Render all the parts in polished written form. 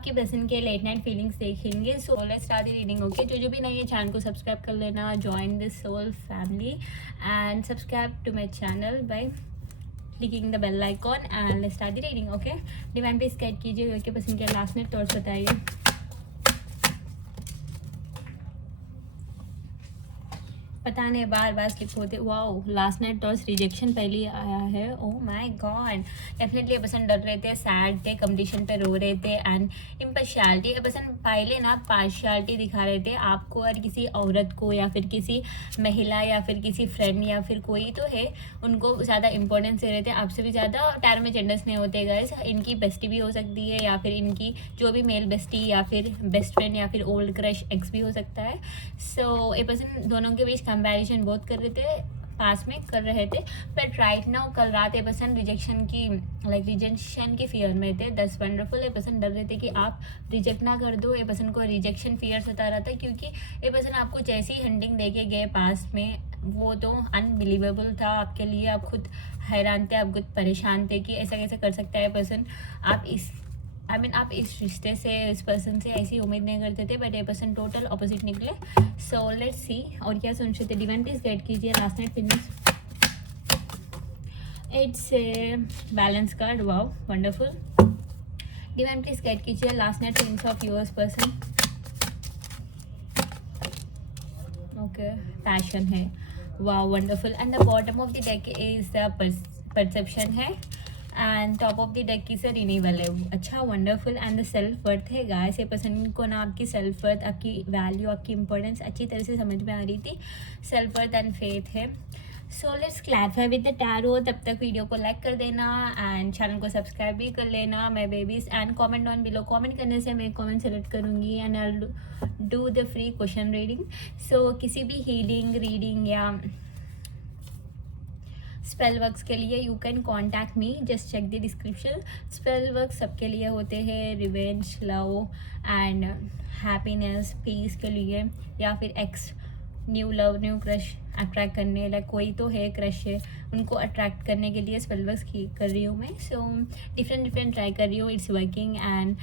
आपकी पसंद के लेट नाइट फीलिंग्स देखेंगे। So let's start the reading. Okay, जो भी नहीं है चैनल को सब्सक्राइब कर लेना, join this soul family and subscribe to my channel by clicking the bell icon and let's start the reading. Okay, divine पे sketch कीजिए, आपके पसंद के लास्ट नाइट थॉट्स बताइए। पता नहीं बार बार स्किप होते। Wow, last night toss rejection पहले आया है। ओह माय गॉड, डेफिनेटली ये पर्सन डर रहे थे, सैड थे, कंपटीशन पे रो रहे थे एंड इम्पार्शियलिटी। ये पर्सन पहले ना पार्शियलिटी दिखा रहे थे आपको और किसी औरत को या फिर किसी महिला या फिर किसी फ्रेंड या फिर कोई तो है, उनको ज़्यादा इंपॉर्टेंस दे रहे थे आपसे भी ज़्यादा। टैरो में जेंडर्स नहीं होते गाइस, इनकी बेस्टी भी हो सकती है या फिर इनकी जो भी मेल बेस्टी या फिर बेस्ट फ्रेंड या फिर ओल्ड क्रश एक्स भी हो सकता है। सो ये पर्सन दोनों के बीच कंपैरिजन बहुत कर रहे थे, पास में कर रहे थे, बट राइट नाउ कल रात ये पर्सन रिजेक्शन की फियर में थे। दस वंडरफुल। ये पर्सन डर रहे थे कि आप रिजेक्ट ना कर दो। ये पर्सन को रिजेक्शन फियर सता रहा था क्योंकि ये पर्सन आपको जैसी हंटिंग देके गए पास में, वो तो अनबिलीवेबल था आपके लिए। आप खुद हैरान थे, आप खुद परेशान थे कि ऐसा कैसे कर सकता है पर्सन। आप इस रिश्ते से, इस पर्सन से ऐसी उम्मीद नहीं करते थे, बट ये पर्सन टोटल ऑपोजिट निकले। सो लेट्स सी और क्या सोच रहे थे। डिवाइन प्लीज गाइड कीजिए last night feelings. It's a balance card. Wow, wonderful. Divine please guide कीजिए last night feelings of yours person. Okay, passion है। Wow, wonderful. And the bottom of the deck is the perception है and top of the deck की से renewal है। अच्छा, wonderful. And the self worth है guys. ये person को ना आपकी सेल्फ वर्थ, आपकी वैल्यू, आपकी इंपॉर्टेंस अच्छी तरह से समझ में आ रही थी। सेल्फ वर्थ एंड फेथ है। So let's clarify with the tarot. तब तक वीडियो को लाइक कर देना एंड चैनल को सब्सक्राइब भी कर लेना my babies and comment on below. Comment करने से मैं कमेंट सेलेक्ट करूँगी and I do the free question reading. So किसी भी हीलिंग रीडिंग या स्पेल वर्क्स के लिए you can contact me, just check the description. Spell work सबके लिए होते हैं, revenge, love and happiness, peace के लिए, या फिर ex, new love, new crush attract करने, लाइक कोई तो है क्रश है, उनको अट्रैक्ट करने के लिए स्पेल वर्क्स कर रही हूँ मैं। सो डिफरेंट ट्राई कर रही हूँ, इट्स वर्किंग एंड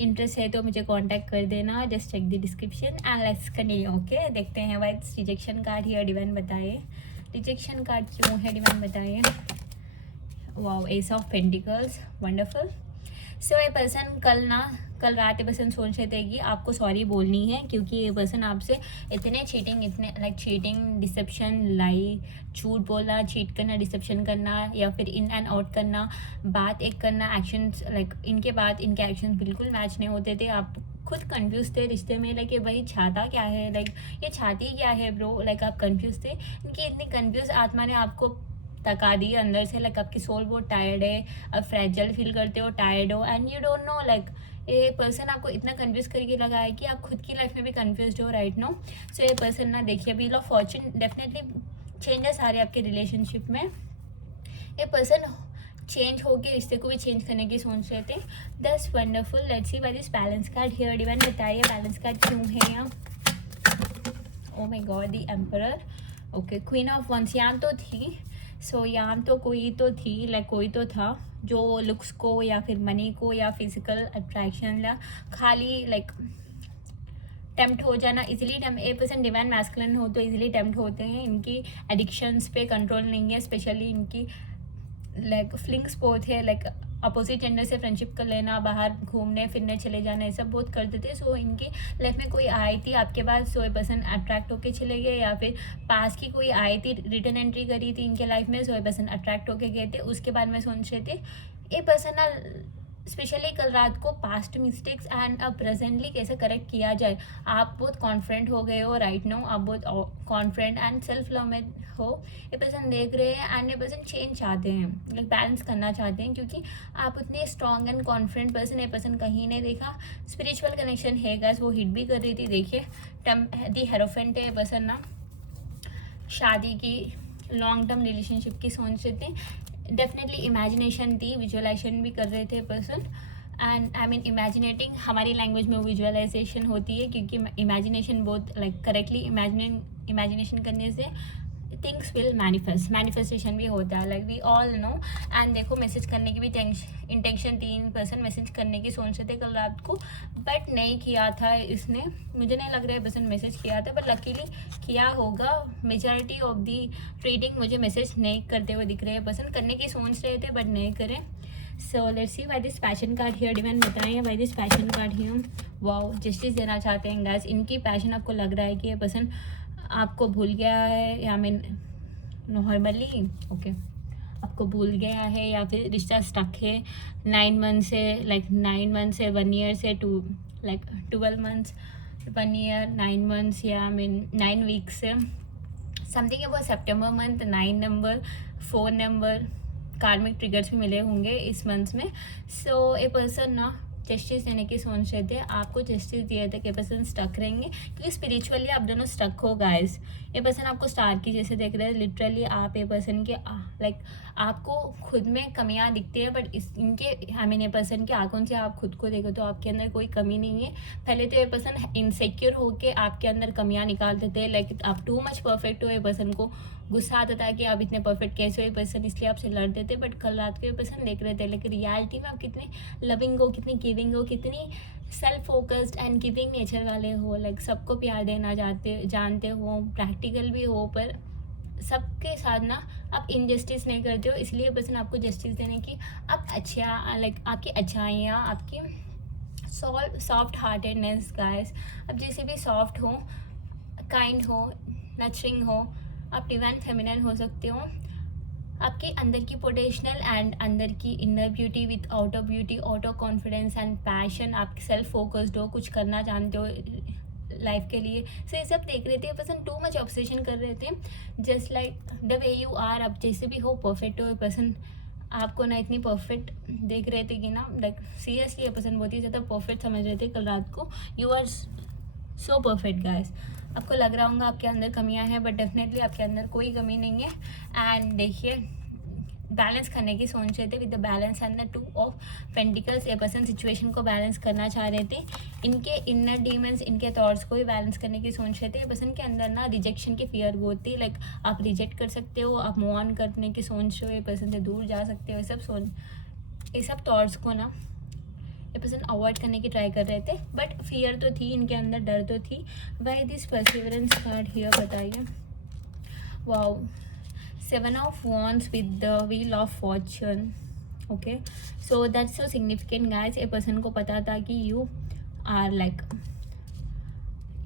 इंटरेस्ट है तो मुझे कांटेक्ट कर देना, just check the description and let's continue. Okay, देखते हैं why rejection card here. Divine बताइए रिजेक्शन कार्ड क्यों है, डिवाइन बताइए। Wow, ace of pentacles, wonderful. So ये पर्सन कल रात ये पर्सन सोच रहे थे कि आपको सॉरी बोलनी है क्योंकि ये पर्सन आपसे इतने चीटिंग, डिसेप्शन, लाई, झूठ बोलना, चीट करना, डिसेप्शन करना या फिर इन एंड आउट करना, बात एक करना, एक्शंस इनके बात इनके एक्शंस बिल्कुल मैच नहीं होते थे। आप खुद कंफ्यूज थे रिश्ते में, ये भाई चाहता क्या है, ये चाहती क्या है ब्रो, आप कंफ्यूज थे। इनकी इतनी कंफ्यूज आत्मा ने आपको थका दी अंदर से, आपकी सोल बहुत टायर्ड है, आप फ्रेजाइल फील करते हो, टायर्ड हो एंड यू डोंट नो, ये पर्सन आपको इतना कंफ्यूज करके लगा है कि आप खुद की लाइफ में भी कंफ्यूज हो राइट नो। सो ये पर्सन ना, देखिए wheel of fortune, definitely changes आ रहे हैं आपके रिलेशनशिप में। ये पर्सन चेंज होके रिश्ते को भी चेंज करने की सोच रहे थे। That's wonderful. Let's see what is balance card here. Divine बताइए बैलेंस कार्ड क्यों है यहाँ। Oh my God, the emperor. Okay, queen of wands यहाँ तो थी। सो यहाँ तो कोई तो थी, कोई तो था जो लुक्स को या फिर मनी को या फिजिकल अट्रैक्शन या खाली टेम्प्ट हो जाना easily. A person divine masculine हो तो इजीली टेम्प्ट होते हैं। इनकी एडिक्शंस पे कंट्रोल नहीं है, स्पेशली इनकी फ्लिंग्स बहुत है, अपोजिट जेंडर से फ्रेंडशिप कर लेना, बाहर घूमने फिरने चले जाना, ये सब बहुत करते थे। सो इनकी लाइफ में कोई आई थी आपके पास, सो ये पर्सन अट्रैक्ट होके चले गए, या फिर पास की कोई आई थी, रिटर्न एंट्री करी थी इनके लाइफ में, सो ये पर्सन अट्रैक्ट होके गए थे। उसके बाद में सोच रहे थे ये पर्सन ना, स्पेशली कल रात को पास्ट मिस्टेक्स एंड अब प्रेजेंटली कैसे करेक्ट किया जाए। आप बहुत कॉन्फिडेंट हो गए हो राइट नो, आप बहुत कॉन्फिडेंट एंड सेल्फ लव में हो। ये पर्सन देख रहे हैं एंड ये पर्सन चेंज चाहते हैं, बैलेंस करना चाहते हैं क्योंकि आप उतने स्ट्रॉन्ग एंड कॉन्फिडेंट पर्सन, ये पर्सन कहीं नहीं देखा। स्पिरिचुअल कनेक्शन है गाइस, वो हिट भी कर रही थी। देखिए दी हेरोफेंट है ये पर्सन ना, शादी की, लॉन्ग टर्म रिलेशनशिप की सोच रहे थे। डेफिनेटली इमेजिनेशन थी, विजुअलाइजेशन भी कर रहे थे person and I mean imagining, हमारी लैंग्वेज में विजुअलाइजेशन होती है क्योंकि इमेजिनेशन बहुत करेक्टली इमेजिनेशन करने से थिंग्स विल मैनिफेस्टेशन भी होता है, like we all know. And देखो मैसेज करने की भी इंटेंशन 3% मैसेज करने की सोच रहे थे कल रात को, बट नहीं किया था इसने, मुझे नहीं लग रहा है पर्सन मैसेज किया था, बट लकीली किया होगा। मेजॉरिटी ऑफ दी रीडिंग मुझे मैसेज नहीं करते हुए दिख रहे हैं, पर्सन करने की सोच रहे थे बट नहीं करें। So let's see why this passion card here, divine बताएं why this passion card here. Wow, justice देना चाहते हैं गाइस, इनकी पैशन आपको लग रहा है कि ये पर्सन आपको भूल गया है, या मीन नॉर्मली ओके आपको भूल गया है, या फिर रिश्ता स्टक है 9 मंथ से, लाइक 9 मंथ से 1 ईयर से 12 मंथ्स 1 ईयर 9 मंथ्स, या मीन 9 वीक्स से something. About September month 9 number 4 number कार्मिक ट्रिगर्स भी मिले होंगे इस मंथ में। सो ए पर्सन ना जस्टिस देने की सोच रहे थे, आपको जस्टिस दिया था कि पर्सन स्टक रहेंगे, क्योंकि स्पिरिचुअली आप दोनों स्टक हो गाइस। ये पर्सन आपको स्टार की जैसे देख रहे हैं, लिटरली आप ये पर्सन के लाइक आपको खुद में कमियां दिखती है, बट इनके आई मीन ये पर्सन की आंखों से आप खुद को देखो तो आपके अंदर कोई कमी नहीं है। पहले तो ये पर्सन इनसिक्योर होके आपके अंदर कमियां निकालते थे, लाइक आप टू मच परफेक्ट हो, ये पर्सन को गुस्सा आता था कि आप इतने परफेक्ट कैसे हो, ये पर्सन इसलिए आपसे लड़ते थे। बट कल रात को ये पर्सन देख रहे थे, लेकिन रियलिटी में आप कितने लविंग हो, कितनी गिविंग हो, कितनी self focused and giving nature वाले हो, लाइक सबको प्यार देना जानते हो, प्रैक्टिकल भी हो, पर सबके साथ ना आप इनजस्टिस नहीं करते हो। इसलिए पर्सन आपको जस्टिस देने की आप अच्छा लाइक आपकी अच्छाइयाँ, आपकी सॉफ्ट हार्टेडनेस गाइस, आप जैसे भी सॉफ्ट हो, काइंड हो, नर्चरिंग हो, आप डिवाइन फेमिनिन हो सकते हो। आपके अंदर की पोटेंशियल एंड अंदर की inner beauty with outer beauty, outer confidence and passion, आप सेल्फ फोकस्ड हो, कुछ करना जानते हो लाइफ के लिए। सो ये सब देख रहे थे, पर्सन टू मच ऑब्सेशन कर रहे थे, just like the way you are, आप जैसे भी हो परफेक्ट हो। पर्सन आपको ना इतनी परफेक्ट देख रहे थे कि ना लाइक सीरियसली ये पर्सन बहुत ही ज़्यादा परफेक्ट समझ रहे थे कल रात को। You are so perfect guys. आपको लग रहा होगा आपके अंदर कमियां हैं, बट डेफिनेटली आपके अंदर कोई कमी नहीं है। एंड देखिए बैलेंस करने की सोच रहे थे with the balance and the 2 of pentacles. A person situation को बैलेंस करना चाह रहे थे, इनके इनर डीमंस, इनके थॉट्स को भी बैलेंस करने की सोच रहे थे। ए पर्सन के अंदर ना रिजेक्शन की फियर बहुत थी, लाइक आप रिजेक्ट कर सकते हो, आप मूव ऑन करने की सोच रहे हो, ए पर्सन से दूर जा सकते हो, ये सब थॉट्स को ना ये पर्सन अवॉइड करने की ट्राई कर रहे थे, बट फियर तो थी, इनके अंदर डर तो थी। Why this perseverance card here बताइए। Wow, 7 of Wands with the Wheel of Fortune. Okay, so that's so significant guys। A person को पता था कि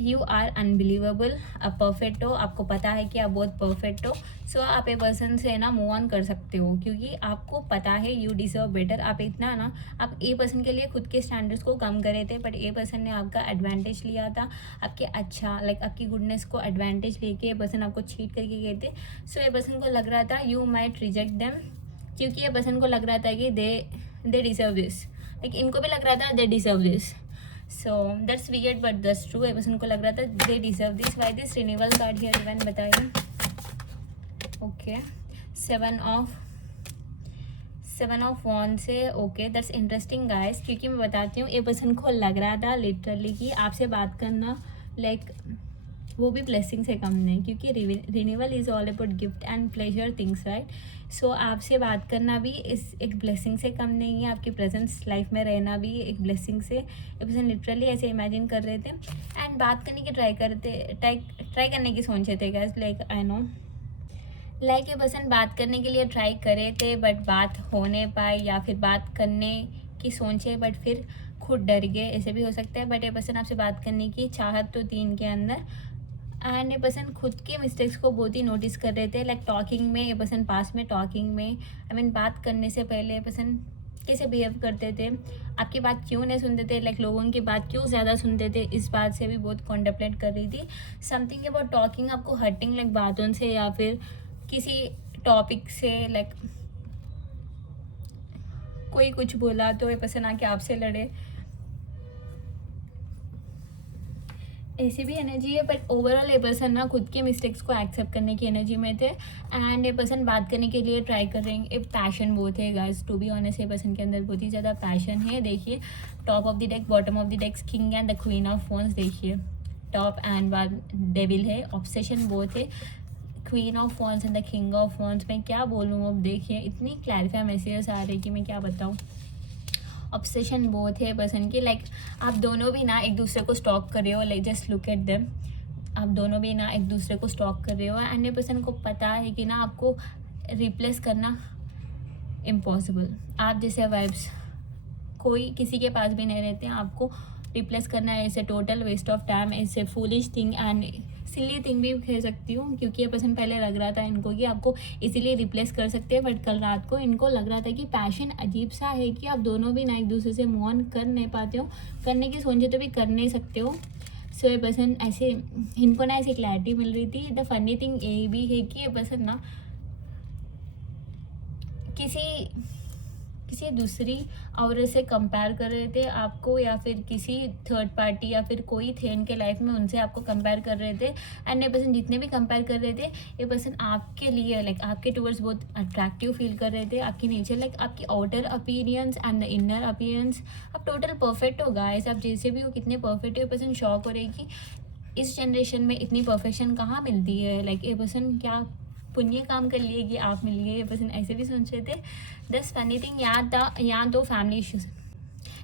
you are unbelievable, आप परफेक्ट हो, आपको पता है कि आप बहुत परफेक्ट हो। सो आप ए पर्सन से ना मूव ऑन कर सकते हो, क्योंकि आपको पता है यू डिजर्व बेटर। आप इतना ना आप ए पर्सन के लिए खुद के स्टैंडर्ड्स को कम करे थे, बट ए पर्सन ने आपका एडवांटेज लिया था, आपके अच्छा लाइक आपकी गुडनेस को एडवांटेज लेके ए पर्सन आपको चीट करके गए थे। सो ए पर्सन को लग रहा था यू माइट रिजेक्ट देम, क्योंकि ए पर्सन को लग रहा था कि दे डिजर्व दिस, लाइक इनको भी लग रहा था they deserve this. So that's weird but that's true. A person को लग रहा था they deserve this. Why this renewal card here even बताइए। ओके, 7 ऑफ वॉन्ड्स से ओके, दैट्स इंटरेस्टिंग गाइस, क्योंकि मैं बताती हूँ ए पर्सन को लग रहा था लिटरली कि आपसे बात करना लाइक वो भी ब्लेसिंग से कम नहीं, क्योंकि renewal is all about gift and pleasure things right. So आपसे बात करना भी इस एक ब्लेसिंग से कम नहीं है, आपकी प्रेजेंस लाइफ में रहना भी एक ब्लेसिंग से ए पर्सन लिटरली ऐसे इमेजिन कर रहे थे एंड बात करने की ट्राई ट्राई करने की सोच रहे थे guys. Like I know like a person बात करने के लिए ट्राई करे थे, बट बात हो नहीं पाई, या फिर बात करने की सोचे बट फिर खुद डर गए, ऐसे भी हो सकता है। बट ए पर्सन आपसे बात करने की चाहत तो थी इनके अंदर, एंड ए पर्सन खुद के मिस्टेक्स को बहुत ही नोटिस कर रहे थे, लाइक टॉकिंग में ए पर्सन पास में टॉकिंग में आई मीन बात करने से पहले ए पर्सन कैसे बिहेव करते थे, आपकी बात क्यों नहीं सुनते थे, लाइक लोगों की बात क्यों ज़्यादा सुनते थे, इस बात से भी बहुत कॉन्टेम्पलेट कर रही थी। समथिंग अबाउट टॉकिंग आपको हर्टिंग लाइक बातों से या फिर किसी टॉपिक से, लाइक कोई कुछ बोला तो ए पर्सन आके आपसे लड़े, ऐसी भी एनर्जी है। बट ओवरऑल ए पर्सन ना खुद के मिस्टेक्स को एक्सेप्ट करने की एनर्जी में थे, एंड ए पर्सन बात करने के लिए ट्राई कर रहे हैं। एक पैशन बहुत है guys, to be honest a person के अंदर बहुत ही ज़्यादा पैशन है। देखिए top of the deck, bottom of the deck, king and the queen of wands. देखिए टॉप एंड बाद डेविल है, ऑब्सेशन बहुत है, queen of wands and the king of wands, मैं क्या बोलूँ अब, देखिए इतनी क्लैरिफाई मैसेजेस आ रही कि मैं क्या बताऊँ। ऑब्सेशन बहुत है पर्सन की, लाइक आप दोनों भी ना एक दूसरे को स्टॉक कर रहे हो, like just look at them, आप दोनों भी ना एक दूसरे को स्टॉक कर रहे हो एंड ये पर्सन को पता है कि ना आपको रिप्लेस करना इम्पॉसिबल। आप जैसे वाइब्स कोई किसी के पास भी नहीं रहते हैं, आपको रिप्लेस करना है, इसे टोटल वेस्ट ऑफ टाइम, इसे foolish thing and silly thing भी कह सकती हूँ, क्योंकि ये पर्सन पहले लग रहा था इनको कि आपको इजीली रिप्लेस कर सकते हैं, बट कल रात को इनको लग रहा था कि पैशन अजीब सा है कि आप दोनों भी ना एक दूसरे से मूव ऑन कर नहीं पाते हो, करने की सोचे तो भी कर नहीं सकते हो। सो ये पर्सन ऐसे, इनको ना ऐसी क्लैरिटी मिल रही थी। द फनी थिंग ये भी है कि ये पर्सन ना किसी दूसरी औरत से कंपेयर कर रहे थे आपको, या फिर किसी थर्ड पार्टी या फिर कोई थे उनके लाइफ में, उनसे आपको कंपेयर कर रहे थे। एंड ये पर्सन जितने भी कंपेयर कर रहे थे, ये पर्सन आपके लिए लाइक आपके टूवर्ड्स बहुत अट्रैक्टिव फील कर रहे थे, आपकी नेचर, लाइक आपकी outer appearance and the inner appearance, आप टोटल परफेक्ट हो गाइस, आप जैसे भी हो कितने परफेक्ट हो। ये पर्सन शॉक हो रही है कि इस जनरेशन में इतनी परफेक्शन कहाँ मिलती है, लाइक ये पर्सन क्या पुण्य काम कर लिए कि आप मिल गए, ये पर्सन ऐसे भी सोच रहे थे। दस फनी थिंग यहाँ तो फैमिली इश्यूज,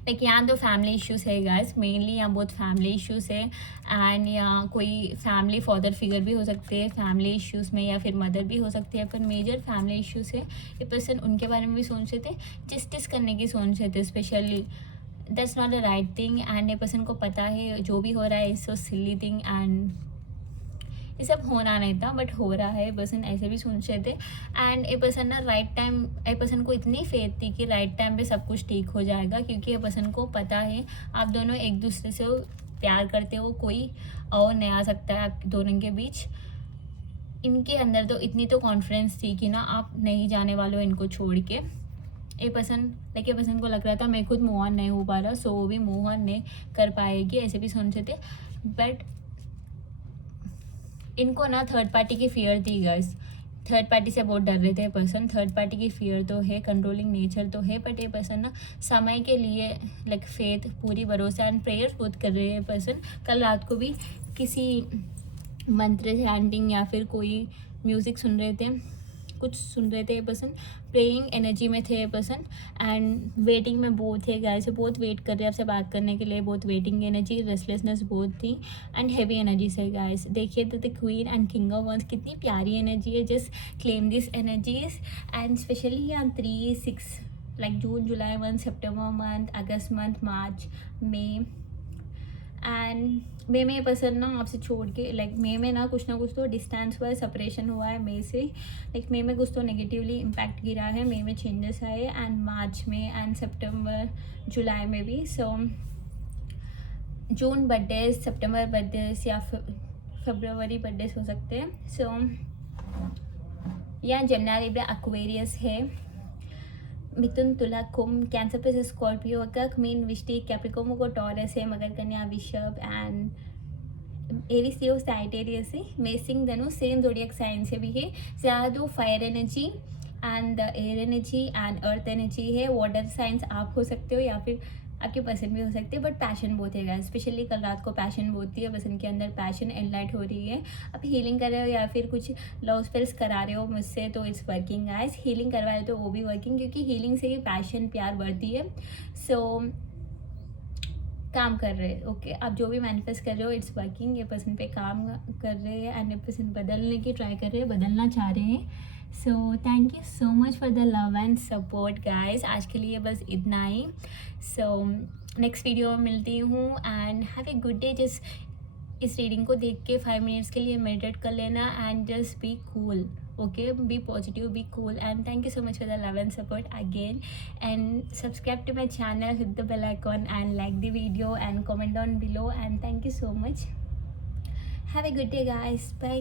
लाइक यहाँ तो फैमिली इश्यूज है गाइस, मेनली यहाँ बहुत फैमिली इश्यूज है एंड यहाँ कोई फैमिली फादर फिगर भी हो सकते हैं फैमिली इश्यूज में, या फिर मदर भी हो सकती है, पर मेजर फैमिली इश्यूज है। ये पर्सन उनके बारे में भी सोच रहे थे, जस्टिस करने की सोच रहे थे specially, that's not the right thing and ये पर्सन को पता है जो भी हो रहा है it's so silly thing and ये सब होना नहीं था बट हो रहा है, पर्सन ऐसे भी सोच रहे थे। एंड ए पर्सन ना राइट टाइम, ए पर्सन को इतनी फेथ थी कि राइट टाइम पे सब कुछ ठीक हो जाएगा, क्योंकि ये पर्सन को पता है आप दोनों एक दूसरे से प्यार करते हो, कोई और नहीं आ सकता है आप दोनों के बीच। इनके अंदर तो इतनी तो कॉन्फिडेंस थी कि ना आप नहीं जाने वाले हो इनको छोड़ के। ए पर्सन लाइक ये पर्सन को लग रहा था मैं खुद मूव ऑन नहीं हो पा रहा, सो वो भी मूव ऑन नहीं कर पाएगी, ऐसे भी सोच रहे थे। बट इनको ना थर्ड पार्टी की फियर थी गाइस, थर्ड पार्टी से बहुत डर रहे थे पर्सन, थर्ड पार्टी की फियर तो है, कंट्रोलिंग नेचर तो है, बट ये पर्सन ना समय के लिए लाइक फेथ पूरी भरोसा एंड प्रेयर्स बहुत कर रहे हैं पर्सन। कल रात को भी किसी मंत्र चैंटिंग या फिर कोई म्यूज़िक सुन रहे थे, कुछ सुन रहे थे ये पर्सन, प्रेइंग एनर्जी में थे ये पर्सन एंड वेटिंग में बहुत थे गाइस, बहुत वेट कर रहे हैं आपसे बात करने के लिए, बहुत वेटिंग एनर्जी, रेस्टलेसनेस बहुत थी एंड हैवी एनर्जी से गाइस। देखिए तो the queen and king of wands कितनी प्यारी एनर्जी है, just claim this energies and specially यहाँ 3-6 लाइक जून, जुलाई मंथ, सितंबर मंथ, अगस्त मंथ, मार्च, मई एंड मे में पर्सन ना आपसे छोड़ के, लाइक मे में ना कुछ तो डिस्टेंस हुआ है, सेपरेशन हुआ है मे से, लाइक मे में कुछ तो नेगेटिवली इम्पैक्ट गिरा है, मे में चेंजेस आए एंड मार्च में एंड सितंबर जुलाई में भी। सो जून बर्थडेज, सितंबर बर्थडेज या फरवरी बर्थडेज हो सकते हैं। सो यहाँ जेमिनी, लिब्रा, एक्वेरियस है, मिथुन, तुला, कुंभ, कैंसर पे स्कॉर्पियो, कर्क, मीन, वृश्चिक, कैप्रिकॉर्न को टॉरस है, मकर, कन्या, वृषभ एंड एरीज, लियो, सैजिटेरियस है, मेषिंग, धनु सेम ज़ोडिएक साइन से भी है। ज़्यादा fire energy and air energy and earth energy है। वाटर साइंस आप हो सकते हो या फिर आपके पर्सन भी हो सकते हैं, बट पैशन बहुत है गाइस, स्पेशली कल रात को पैशन बहुत थी, पर्सन के अंदर पैशन एनलाइट हो रही है। आप हीलिंग कर रहे हो या फिर कुछ लव स्पेल्स करा रहे हो मुझसे तो इट्स वर्किंग गाइस, हीलिंग करवा रहे हो तो वो भी वर्किंग, क्योंकि हीलिंग से ही पैशन प्यार बढ़ती है। सो काम कर रहे हैं, ओके आप जो भी मैनिफेस्ट कर रहे हो इट्स वर्किंग, ये पर्सन पे काम कर रहे हैं एंड ये पर्सन बदलने की ट्राई कर रहे हैं, बदलना चाह रहे हैं। So thank you so much for the love and support guys, आज के लिए बस इतना ही। सो नेक्स्ट वीडियो में मिलती हूँ and have a good day. Just इस रीडिंग को देख के 5 मिनट्स के लिए मेडिटेट कर लेना and just be cool, okay, be positive, be cool and thank you so much for the love and support again, and subscribe to my channel, hit the bell icon and like the video and comment down below, and thank you so much. Have a good day guys, bye.